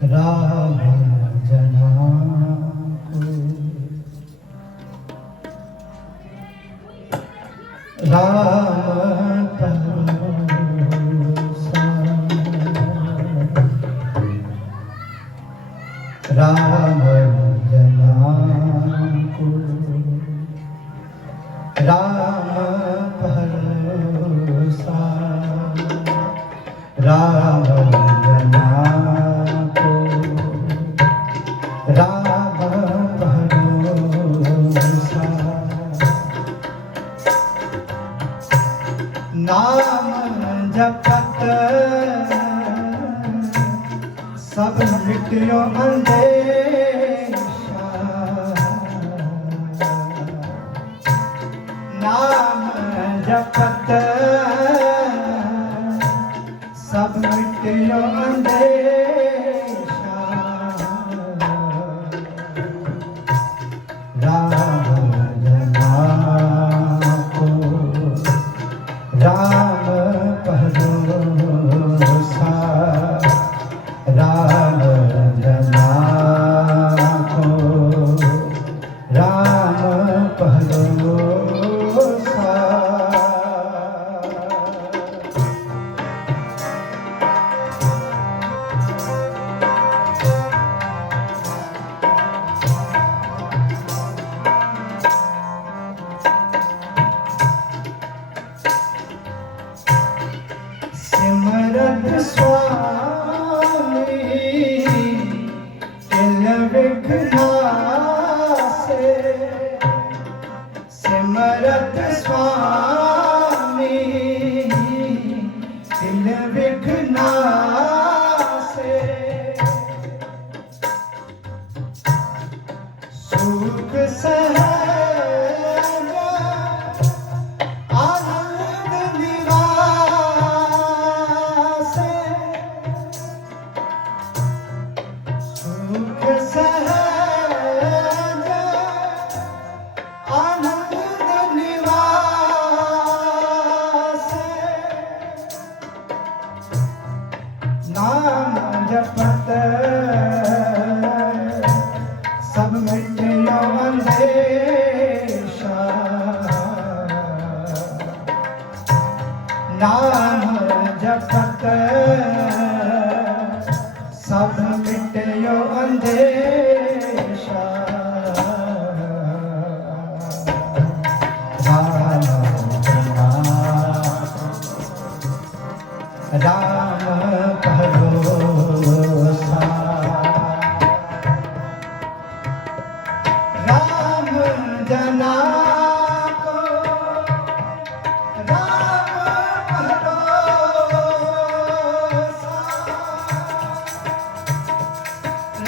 राम जना को राम भरोसा, राम जना को राम भरोसा, राम जना को राम भरोसा। नाम जपत सब मिट्यो अंधेशा, नाम जपत सब मिट्यो अंधेशा, राम जना को राम भरोसा, राम जना को राम भरोसा। सिमरत स्वामी तिल विघ्नासे, सिमरत स्वामी तिल विघ्नासे, सुख सहज आनंद निवासे, सुख सहज आनंद निवासे, नाम जपत सब मिट्यो अंधेशा, नाम जपत सब मिट्यो अंधेशा, राम जना राम भरोसा, राम जना को राम भरोसा,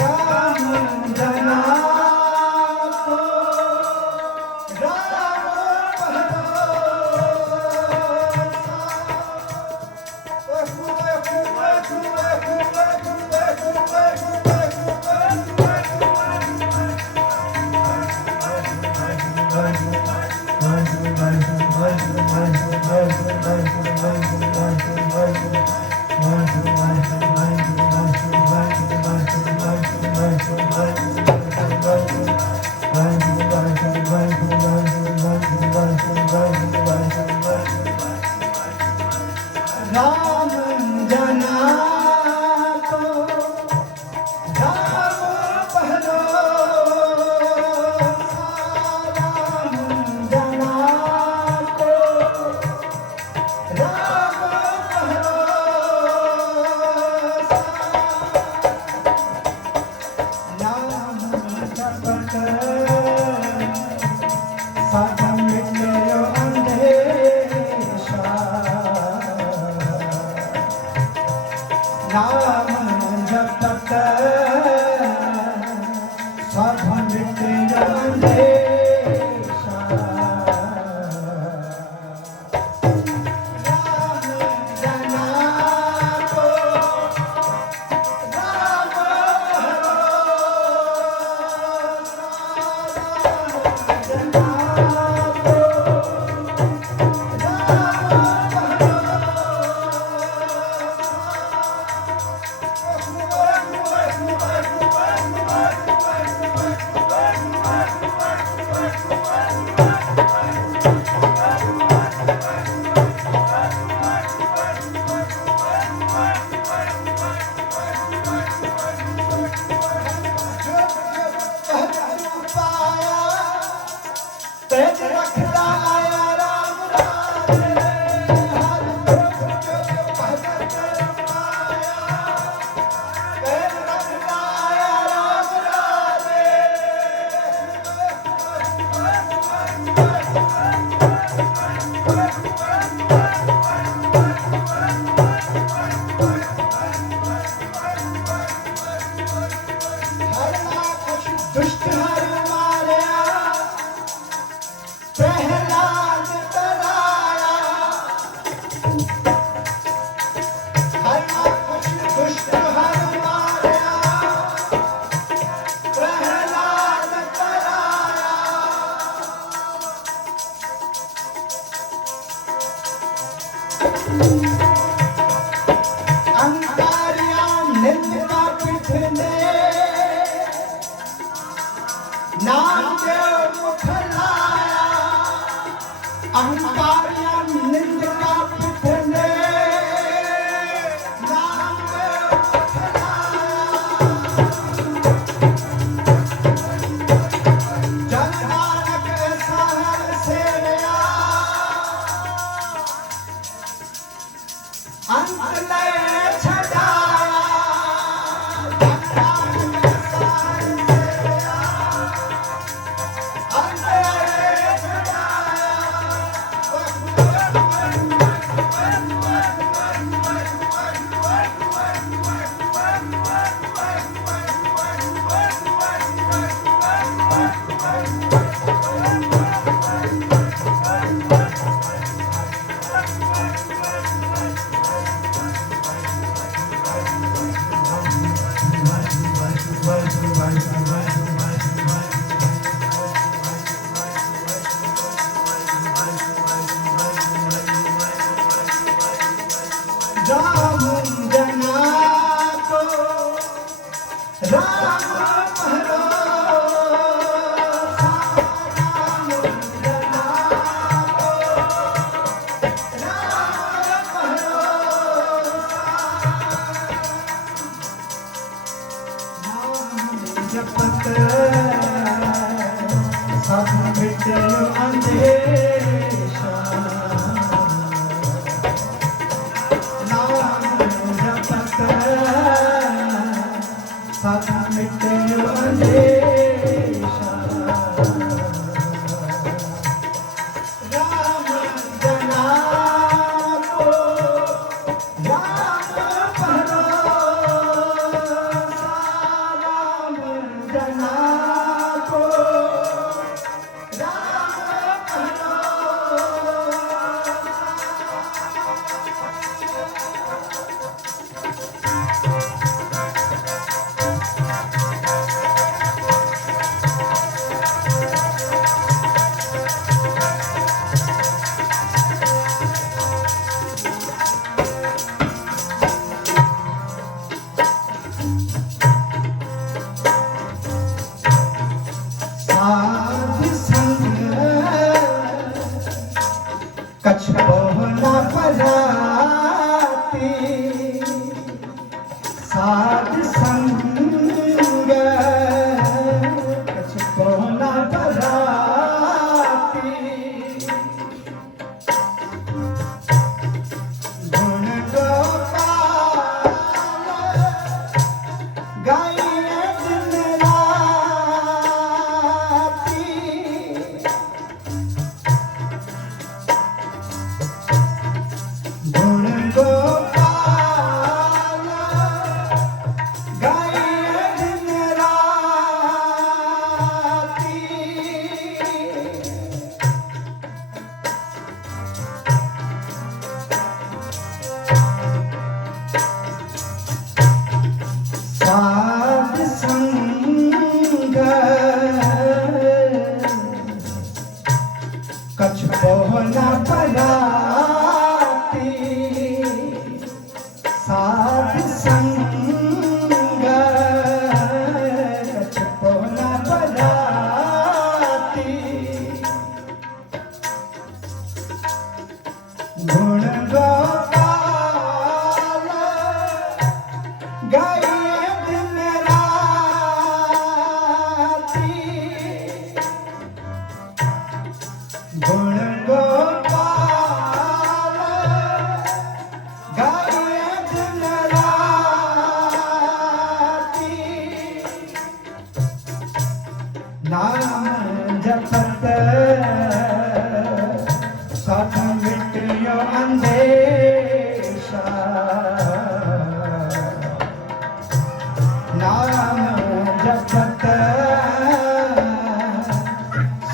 राम जना को राम राम जना को राम भरोसा, राम जना को राम भरोसा, नाम जपत सब मिट्यो अंधेशा, नाम जपत सब मिट्यो अंधेशा, राम जना को राम भरोसा, राम जना को राम भरोसा। निंद का पिठने नामदेव मुख लाया अहंकारिया निंद का पिठने नामदेव मुख लाया जननायक सहर से अंत लय छड़ाया राम जना को राम भरोसा राम जना को राम भरोसा नाम जपत सब मिटे अंधेशा सब मिटे अंधेशा राम जना को राम भरोसा राम जना को राम साध संग कछ बहुना पराती साध संग कछ बहुना पराती गुण गोपाल गाइए दिन राती गुण गोपाल गाइए दिन राती साध संग कछ बहुना पराती साध संग कछ बहुना पराती गुण गोपाल गाइए दिन राती गुण गोपाल गाइए दिन राती नाम जपत सब मिटियो अंधेशा नाम जपत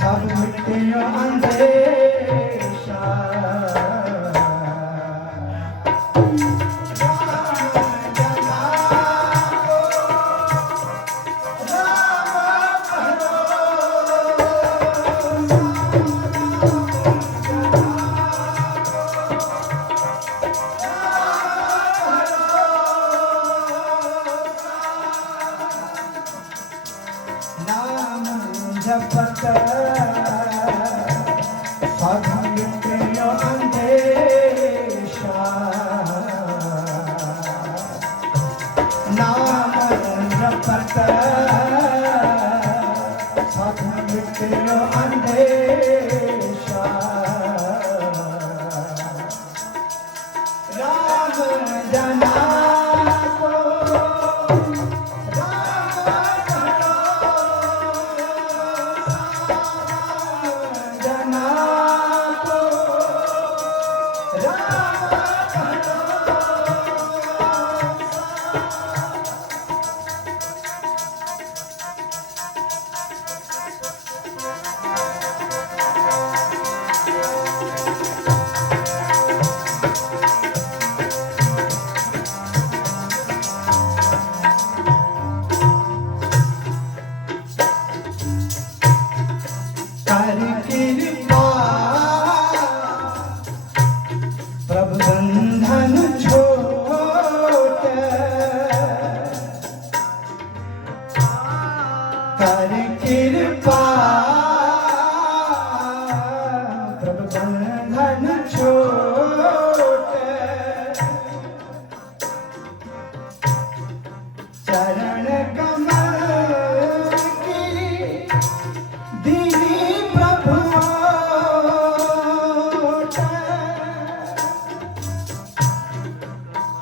सब मिटियो अंधेशा जपत साधु मिट्यो अंधेशा नाम जपत साधु मिट्यो अंधेशा राम जना को कर कृपा प्रभु बंधन छोट कर कृपा प्रभु बंधन छोट चरण कमल की दीनी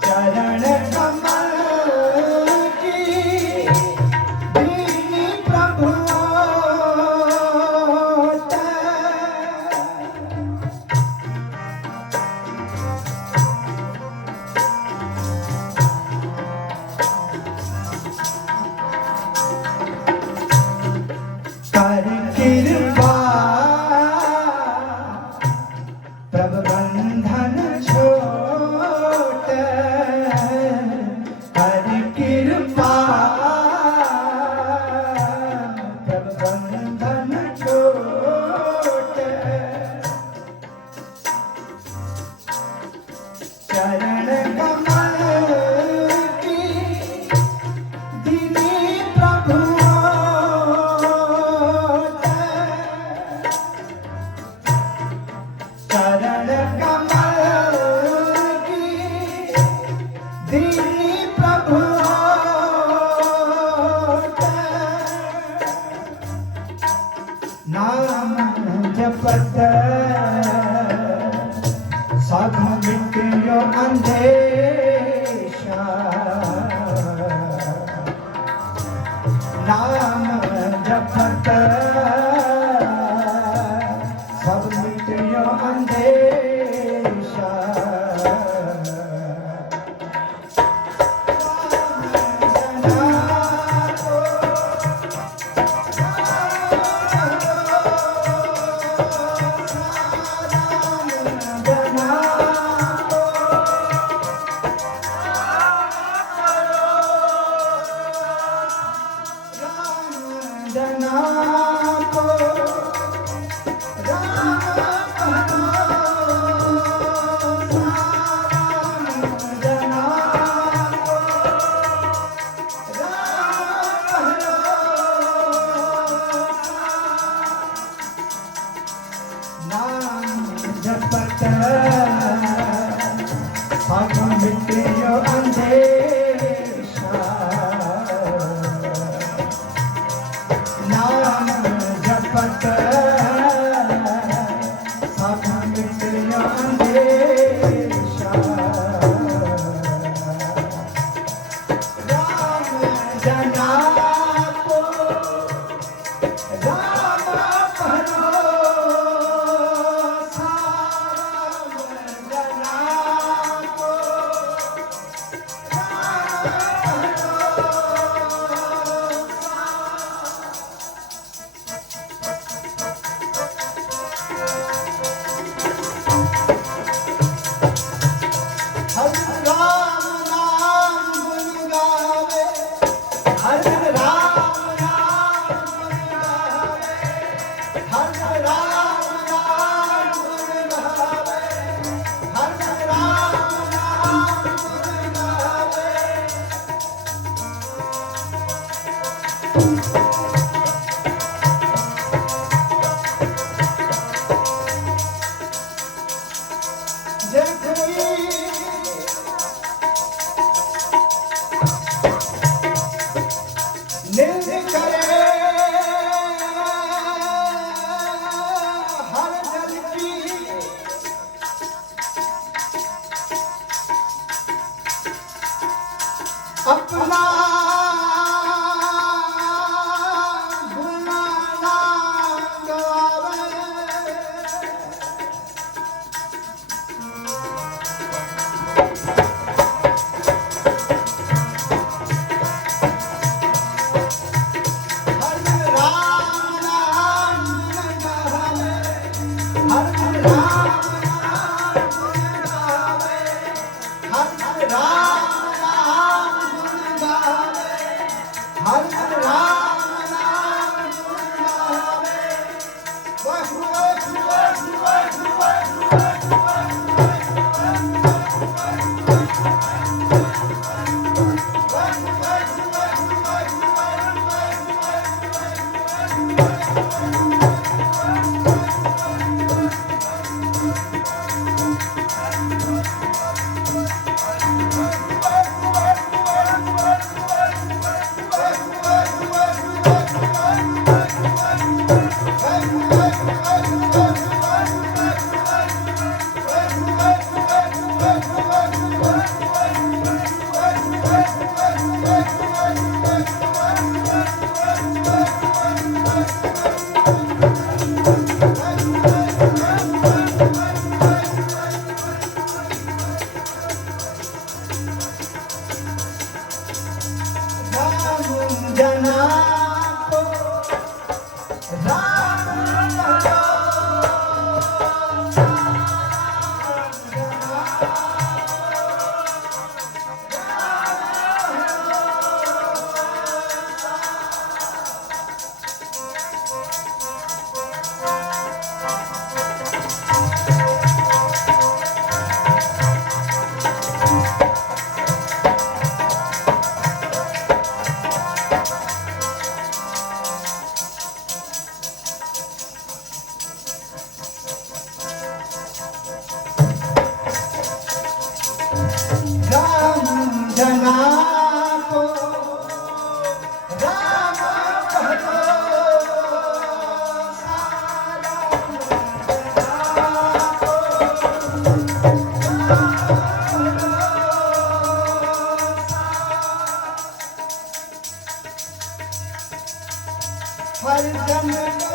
चरण कमल की दीनी प्रभु कर कृपा प्रभु बंधन छोट कर कृपा प्रभु बंधन छोट चरण कमल की दीनी प्रभु चरण कमल की दीनी प्रभु नाम जपत साधु मिट्यो अंधेशा नाम जपत साधु मिट्यो अंधेशा जना को नाम जपत साधु मिट्यो अंधेशा नाम जपत साधु मिट्यो अंधेशा राम जना को राम भरोसा राम जना को हर राम नाम गुण जना को राम जना को राम कहो हर जन को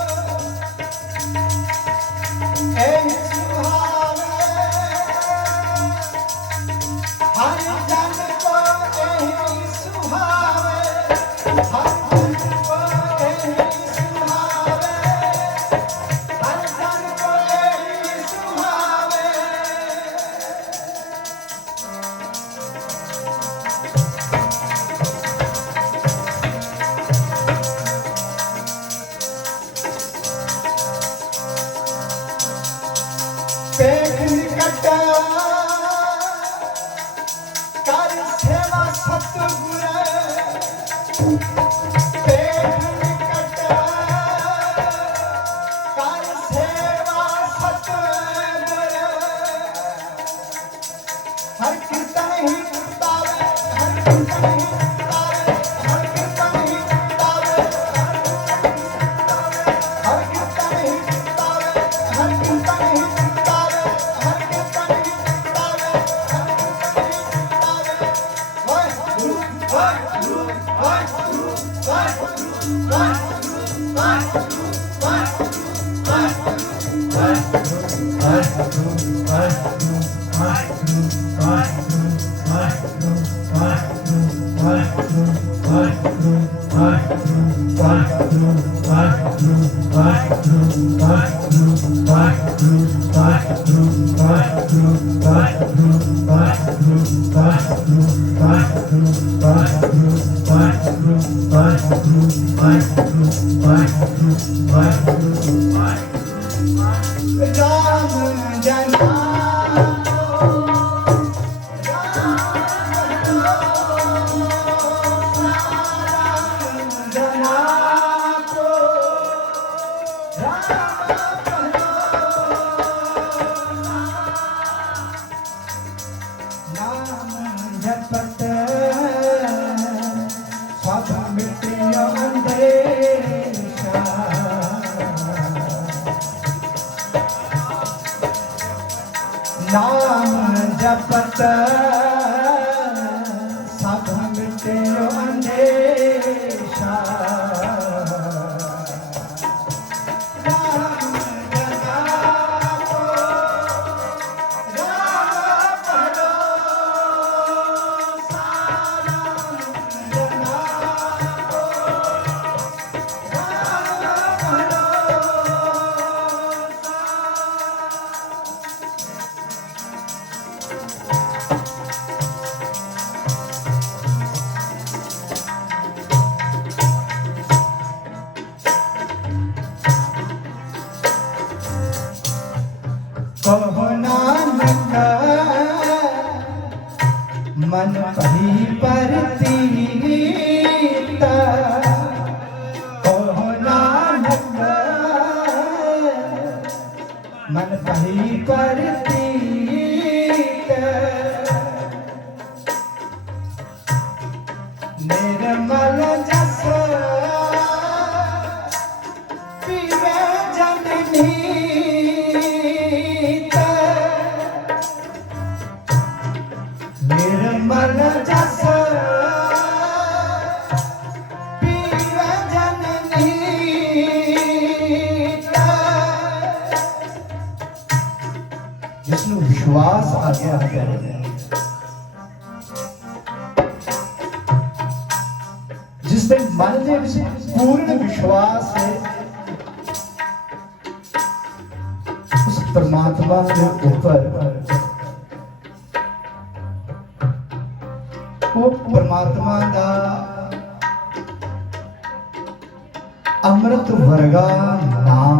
ऐ सुहावे हर जन को ऐ सुहावे हर जन को ऐ सुहावे हर जन को ऐ सुहावे पेट निकट कर सेवा सतगुर पेट निकट कर सेवा सतगुर हर कीर्तन ही तावे हर कीर्तन ही तावे हर कीर्तन ही तावे हर कीर्तन ही तावे हर कीर्तन ही राम जना जपत सब मिटियो अंधेरा नाम जपत सब मिटियो अंधेरा निर्मल जस पीवे जन नीत, निर्मल जस पीवे जन नीत, जिसनों विश्वास आ गया है, जिसके मन में पूर्ण विश्वास है उस परमात्मा के ऊपर, वो परमात्मा का अमृत वर्गा नाम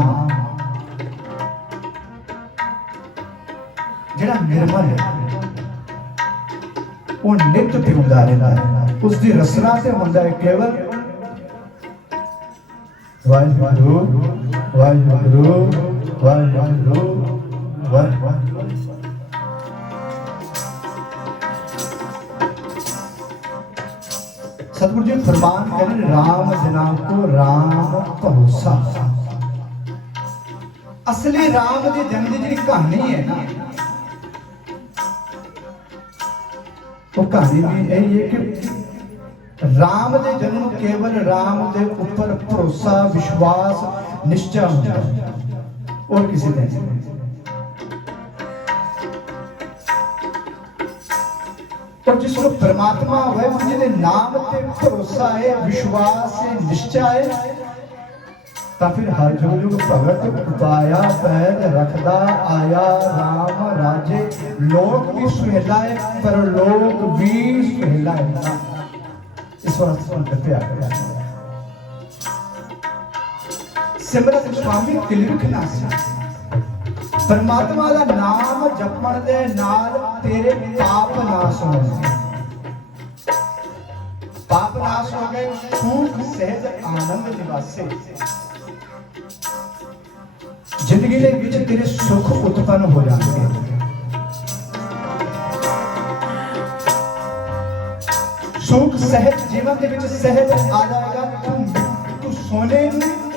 जिहड़ा निर्मल है वो नित्य पींदा रहंदा है, उसकी रसना से होंदा है केवल वाहिगुरु वाहिगुरु वाहिगुरु वाहिगुरु। सतगुरु जी फरमान करें राम जना को राम भरोसा। असली राम के जन्म की जी कहानी है ना, वो कहानी भी यही है कि राम के जन्म केवल राम के ऊपर भरोसा विश्वास निश्चय होता है और किसी ने नहीं। और जिसको परमात्मा है जिन्हें नाम पे भरोसा है विश्वास है निश्चय है, तो फिर हर जो भगत उपाया पैर रखदा आया राम राजे, लोक भी सुहेला है पर लोक भी सुहेला है। इस वास्ते प्यार करा सिमरत स्वामी तिलविखना से परमात्मा का नाम जपण दे नाल तेरे पाप नाश होंगे, पाप नाश हो गए, सुख सहज आनंद निवासे, जिंदगी के विच तेरे सुख उत्पन्न हो जाएंगे। सुख सहज जीवन के विच सहज आ जाएगा। तू सोने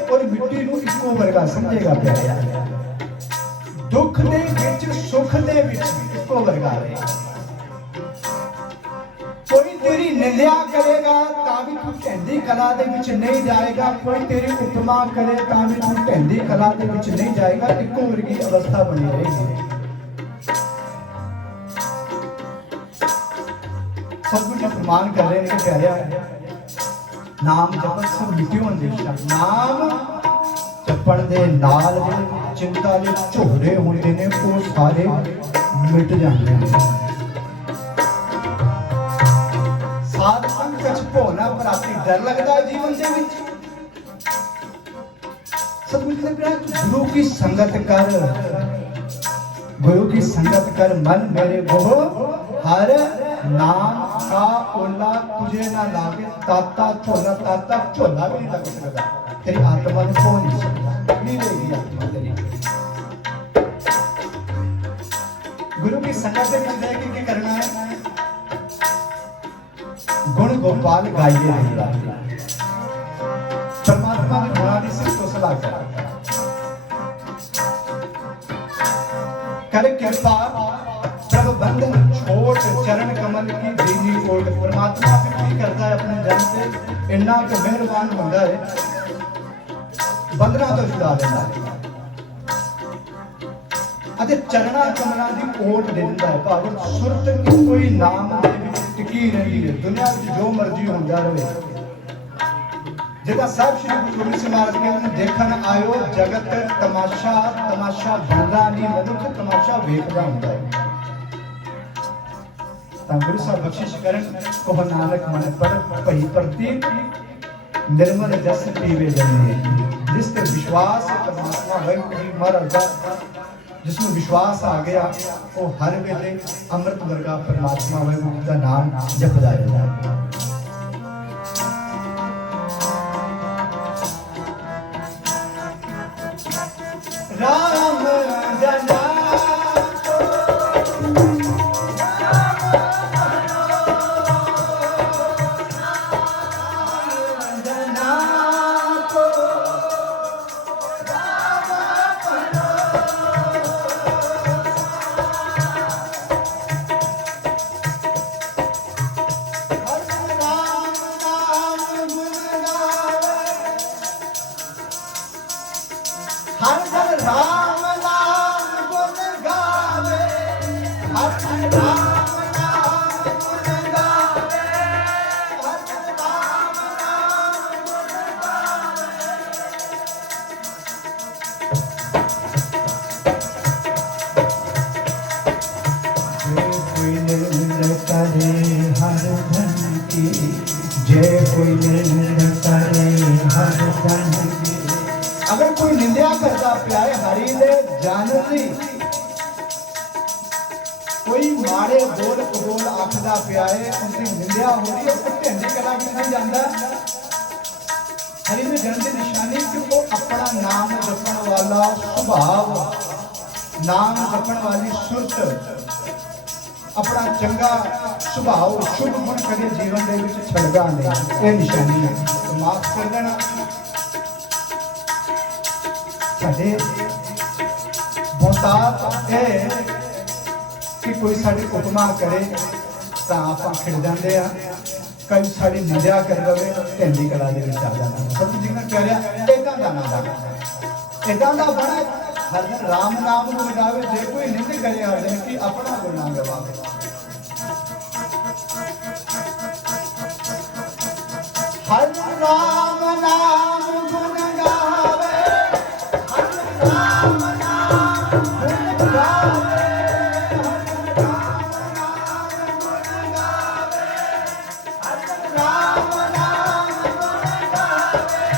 और मिट्टी को इको वर्गा समझेगा प्यारा, दुख दे विच सुख दे विच इको वर्गा है। कोई तेरी निंदा करेगा तां भी तू ढैंदी कला दे विच नहीं जाएगा, कोई तेरी उपमा करे तां भी तू ढैंदी कला दे विच नहीं जाएगा, इको वर्गी अवस्था बनी रहेगी। सतगुरु जी फरमान कर रहे हैं प्यारे, नाम जपत सब मिट्टियों अंदेशा, नाम जपण दे नाल चिंता दे झोरे होंदे ने वो सारे मिट जांदे ने। साध संगत भोना प्राप्ति डर लगता है जीवन दे विच। सतगुरु जी ने कहा गुरु की संगत कर, गुरु की संगत कर मन मेरे मोह हर नाम का ओला तुझे ना लागे, ताता झोला ताता झोला भी नहीं लग सकता, तेरी आत्मा ने खो नहीं सकता, नहीं रहेगी आत्मा तेरी। गुरु की संगत में रह के क्या करना है? गुण गोपाल गाइए रहेगा, परमात्मा ने गुणा की सिर्फ तो सलाह करे कृपा प्रभु बंधन छोड़ चरण कमल की दीनी ओट। परमात्मा फिर भी करता है अपने जन से इन्ना के मेहरबान होता है, बंधना तो छुड़ा देता है, चरणा कमलों की ओट दे दिंदा है। भाव सुरत की कोई नाम दे विच टिकी रही है, दुनिया में जो मर्जी होंदा रहे। जिदा साहब श्री गुरु गोबिंद सिंह महाराज कहते देखन आयो जगत तमाशा, तमाशा बनदा नहीं मनुख तमाशा वेखदा हुंदा है। गुरु साहब बख्शिश करन कहो नानक मन पर भई प्रतीक निर्मल जस पीवे जने। जिस पे विश्वास है परमात्मा वाहिगुरु जी महाराज दा, जिसमें विश्वास आ गया वो हर वेले अमृत वर्गा परमात्मा वाहिगुरु का नाम जपदा रहंदा है। राम जना हर जन राम नाम गुण गावे, हर जन राम नाम गुण गावे, हर जन राम नाम गुण गावे। जय कोई निंदा करे हर धन की। अगर कोई निंदा करता पिया है हरि दे जन दी, कोई माड़े बोल कबोल आखदा पिया है उनकी निंदा हो रही है, तो ढंडी कला भी नहीं जाता। हरि दे जन की निशानी कि वो अपना नाम जपण वाला सुभाव, नाम जपण वाली सुरत, अपना चंगा सुभाव शुभ गुण कदे जीवन दे विच छड़दा नहीं, ये निशानी है। तो माफ कर देना साडे बहुतात है कि कोई साडी उपमा करे तां आपां खिड़ जांदे आ, कई साडी निंदा कर दवे ढंडी कला दे विच आ जांदा। सतगुरु जी ने कहा इदां दा ना बना, इदां दा बना हर दिन राम नाम गुण गावे। जे कोई निंद करे हर दिन की अपना गुण ना गवावे। हर राम नाम गुण गावे, हर राम नाम गुण गावे, हर राम नाम गुण गावे, हर राम नाम गुण गावे।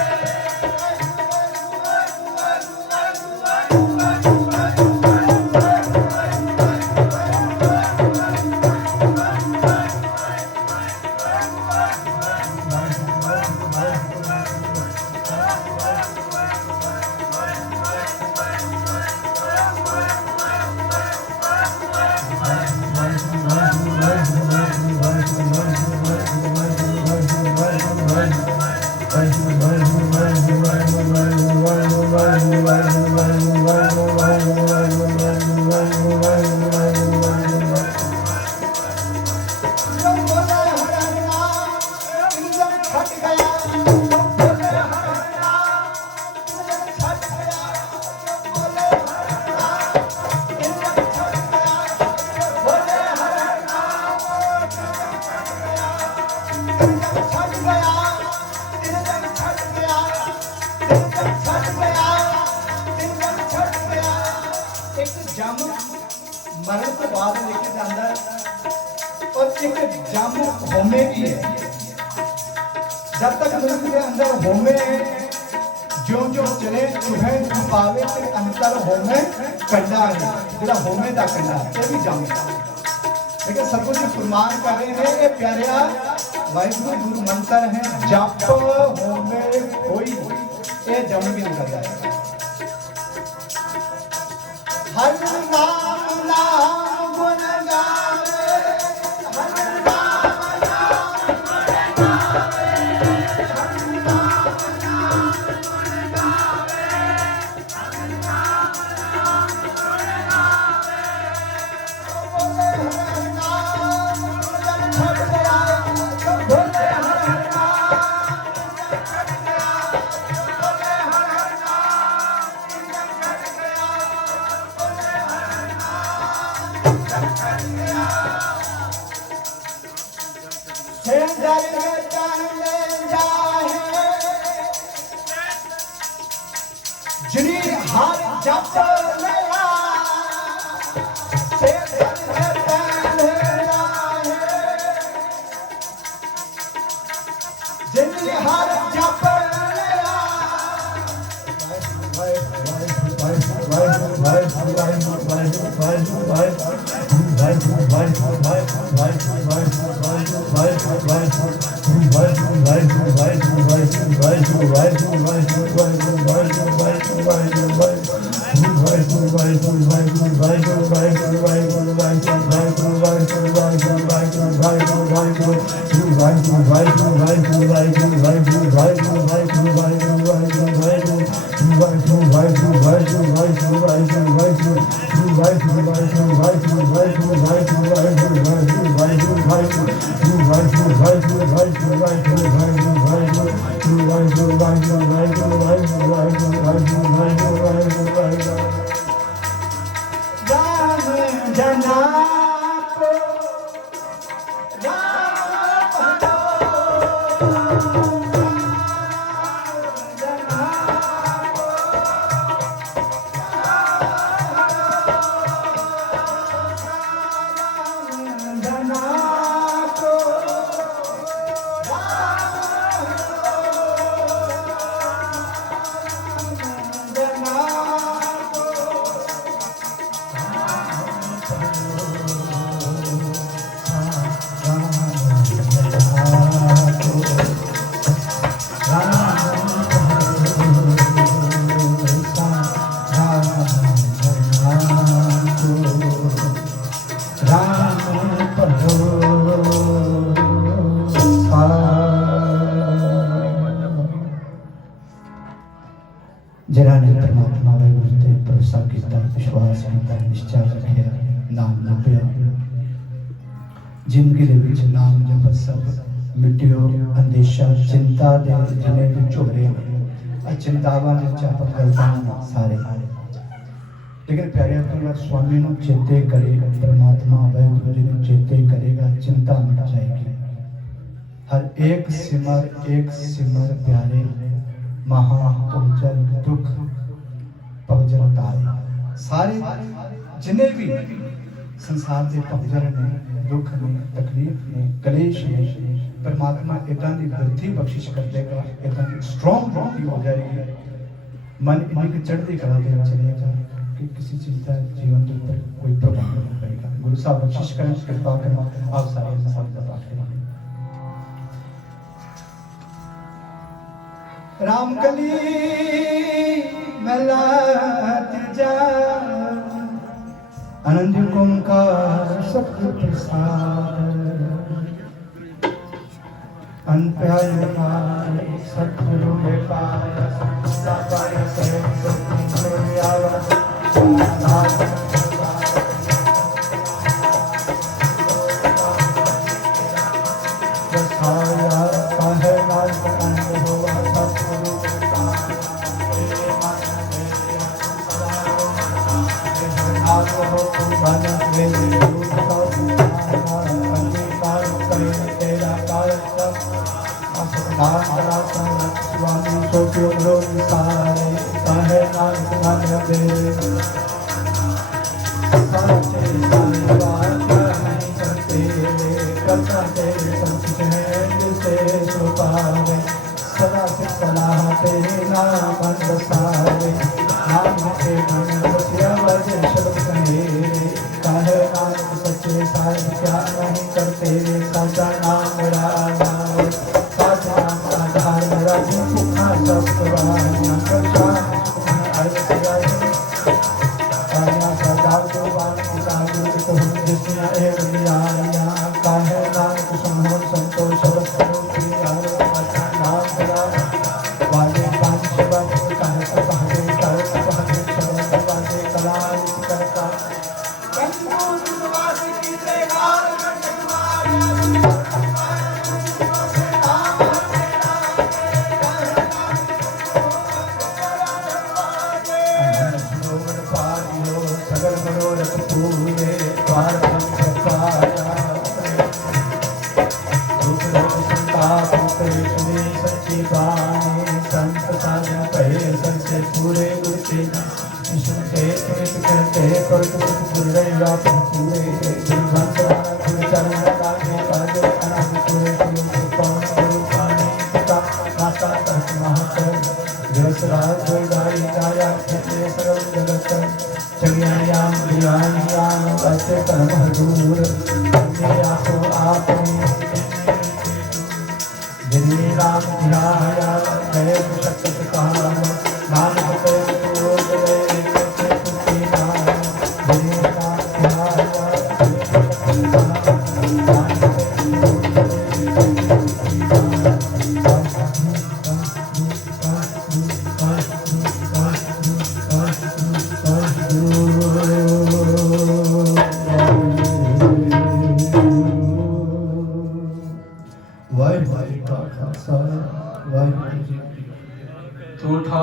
मरण के बाद लेके जाता है और एक जम होमे भी है। जब तक मनुष्य के अंदर होमे जो जो चले चुहे पावे ते अंतर होमे कंडा है, जो होमे का कंडा ये भी जम है। लेकिन सतगुरु जी फरमान कर रहे हैं ये प्यारिया वाहिगुरु गुरु मंत्र है जप होमे कोई ये जम भी निकल जाएगा। हर नाम नाम गुण गावे, हर नाम नाम गुण गावे, हर नाम नाम गुण गावे, हर नाम नाम गुण गावे। बोले हर नाम गुण छट गया, बोले हर नाम गुण छट गया, बोले हर नाम गुण छट गया। जिनी हर जप लिया से जिनी हर जप जिन्होंने परमात्मा वाहिगुरु ते भरोसा किया, विश्वास किया, निश्चय रखे, नाम जपया, जिंदगी दे विच नाम जप सब मिटियो अंदेशा चिंता दे जिन्हें भी झोरे चिंतावां दे चापक गलतां सारे। लेकिन प्यारे अपने स्वामी नु चेते करे, परमात्मा वाहिगुरु जी ने चेते करेगा, चिंता मिट जाएगी। हर एक सिमर प्यारे महा पहुंचल दुख पहुंचल तारे। सारे जिन्हें भी संसार के पहुंचल ने, दुख ने, तकलीफ ने, कलेश ने, परमात्मा इदां दी वृद्धि बख्शिश कर देगा, इदां दी स्ट्रॉन्ग वृद्धि हो जाएगी। मन इन्हीं चढ़ती कला दे चलेगा कि किसी चीज का जीवन के ऊपर कोई प्रभाव नहीं पड़ेगा। गुरु साहब बख्शिश करें, कृपा करें, आप सारे सब का पाठ करें। रामकली मलात जा आनंद ओंकार सत्य प्रसाद अनप्याय सतगुरु में पाया सत्य से सत्य आवा वाहिगुरु जी का खालसा वाहिगुरु जी ਤੂੰ ਠਾ